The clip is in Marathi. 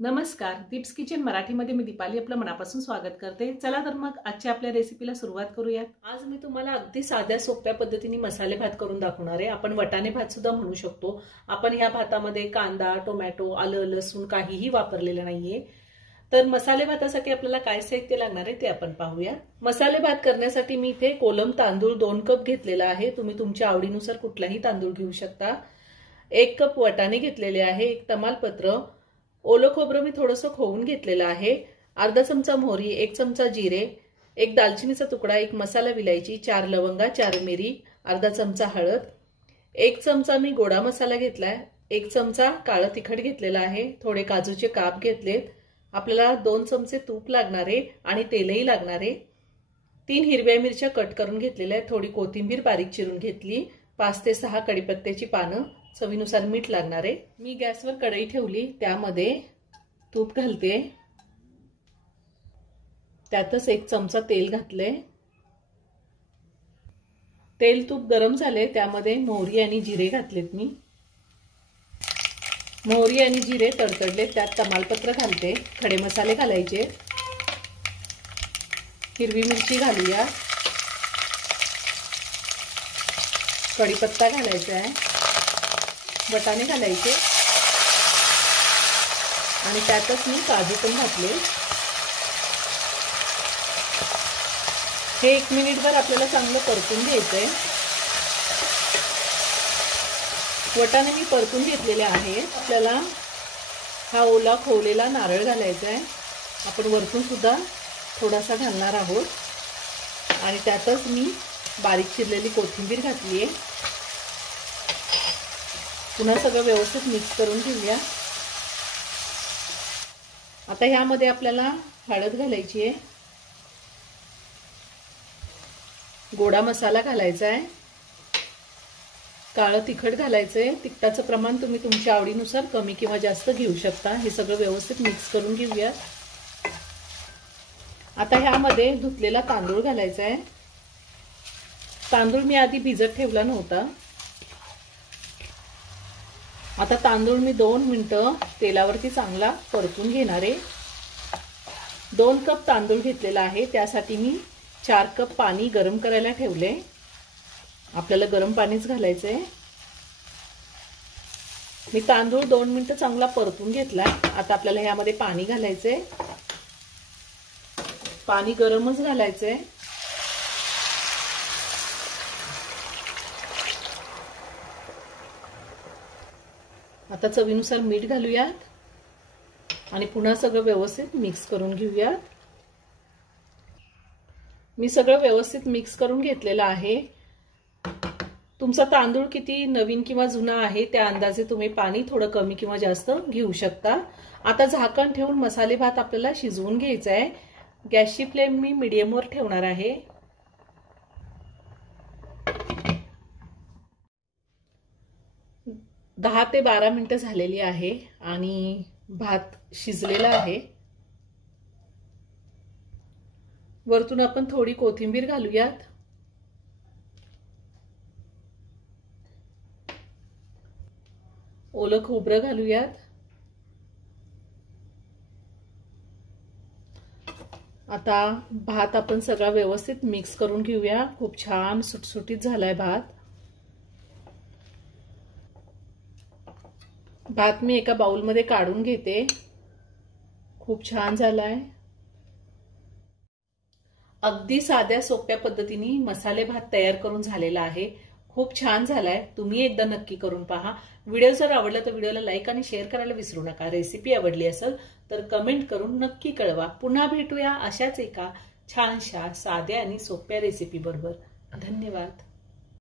नमस्कार, दीप्स किचन मराठीमध्ये मी दीपाली आपलं मनापासून स्वागत करते। चला तर मग आजच्या आपल्या रेसिपीला सुरुवात करूयात। आज मी तुम्हाला अगदी साध्या सोप्या पद्धतीने मसाले भात करून दाखवणार आहे। आपण वटाणे भात सुद्धा म्हणू शकतो। आपण ह्या भातामध्ये कांदा, टोमॅटो, आलं, लसूण काहीही वापरलेलं नाहीये। तर मसाले भातासाठी आपल्याला काय साहित्य लागणार आहे ते आपण पाहूया। मसाले भात करण्यासाठी मी इथे कोलम तांदूळ 2 कप घेतलेला आहे। तुम्ही तुमच्या आवडीनुसार कुठलाही तांदूळ घेऊ शकता। 1 कप वटाणे घेतलेले आहे, 1 तमालपत्र, ओलं खोबरं मी थोडंसं खोवून घेतलेलं आहे, अर्धा चमचा मोहरी, 1 चमचा जिरे, 1 दालचिनीचा तुकडा, 1 मसाला विलायची, 4 लवंगा, 4 मिरी, अर्धा चमचा हळद, 1 चमचा मी गोडा मसाला घेतलाय, 1 चमचा काळं तिखट घेतलेला आहे, थोडे काजूचे काप घेतलेत, आपल्याला 2 चमचे तूप लागणार आहे आणि तेलही लागणार आहे, 3 हिरव्या मिरच्या कट करून घेतलेल्या आहेत, थोडी कोथिंबीर बारीक चिरून घेतली, 5 ते 6 कढीपत्त्याची पानं, चवीनुसार मीठ लागणार आहे। मी गॅसवर कढई ठेवली, त्यामध्ये तूप घालते, त्यातच 1 चमचा तेल घातले, तेल तूप गरम झाले, त्यामध्ये मोहरी आणि जिरे घातलेत। मी मोहरी आणि जिरे तडतडले, त्यात तमालपत्र घालते, खडे मसाले घालायचे, हिरवी मिरची घालूया, कढीपत्ता घालायचा आहे, वटाणे घालायचे आणि त्यातच मी काजू पण घातले। हे 1 मिनिटभर आपल्याला चांगलं परतून घ्यायचंय। वटाणे मी परतून घेतलेले आहेत। आपल्याला हा ओला खोवलेला नारळ घालायचा आहे, आपण वरतून सुद्धा थोडासा घालणार आहोत आणि त्यातच मी बारीक चिरलेली कोथिंबीर घातली आहे। पुन्हा सगळं व्यवस्थित मिक्स करून घेऊया। आता ह्यामध्ये आपल्याला हळद घालायची आहे, गोडा मसाला घालायचा आहे, काळं तिखट घालायचंय, तिखटाचं प्रमाण तुम्ही तुमच्या आवडीनुसार कमी किंवा जास्त घेऊ शकता। हे सगळं व्यवस्थित मिक्स करून घेऊया। आता ह्यामध्ये धुतलेला तांदूळ घालायचा आहे। तांदूळ मी आधी भिजत ठेवला नव्हता। आता तांदूळ मी 2 मिनिटं तेलावरती चांगला परतून घेणार आहे। 2 कप तांदूळ घेतलेला आहे, त्यासाठी मी 4 कप पाणी गरम करायला ठेवले। आपल्याला गरम पाणीच घालायचंय। मी तांदूळ 2 मिनिटं चांगला परतून घेतला। आता आपल्याला ह्यामध्ये पाणी घालायचंय, पाणी गरमच घालायचंय। आता चवीनुसार मीठ घालूयात आणि पुन्हा सगळं व्यवस्थित मिक्स करून घेऊयात। मी सगळं व्यवस्थित मिक्स करून घेतलेलं आहे। तुमचा तांदूळ किती नवीन किंवा जुना आहे त्या अंदाजे तुम्ही पाणी थोडं कमी किंवा जास्त घेऊ शकता। आता झाकण ठेवून मसाले भात आपल्याला शिजवून घ्यायचा आहे। गॅसची फ्लेम मी मीडियमवर ठेवणार आहे। दहा ते 12 मिनिटं झालेली आहे आणि भात शिजलेला आहे। वरतून आपण थोडी कोथिंबीर घालूयात, ओलं खोबरं घालूयात, आता भात आपण सगळा व्यवस्थित मिक्स करून घेऊया। खूप छान सुटसुटीत झालाय भात। भात मी एका बाउलमध्ये काढून घेते। खूप छान झालाय। अगदी साध्या सोप्या पद्धतीने मसाले भात तयार करून झालेला आहे। खूप छान झालाय। तुम्ही एकदा नक्की करून पहा। व्हिडिओ जर आवडला तर व्हिडिओला लाईक आणि शेअर करायला विसरू नका। रेसिपी आवडली असेल तर कमेंट करून नक्की कळवा। पुन्हा भेटूया अशाच एका छानशा साध्या आणि सोप्या रेसिपी बरोबर। धन्यवाद।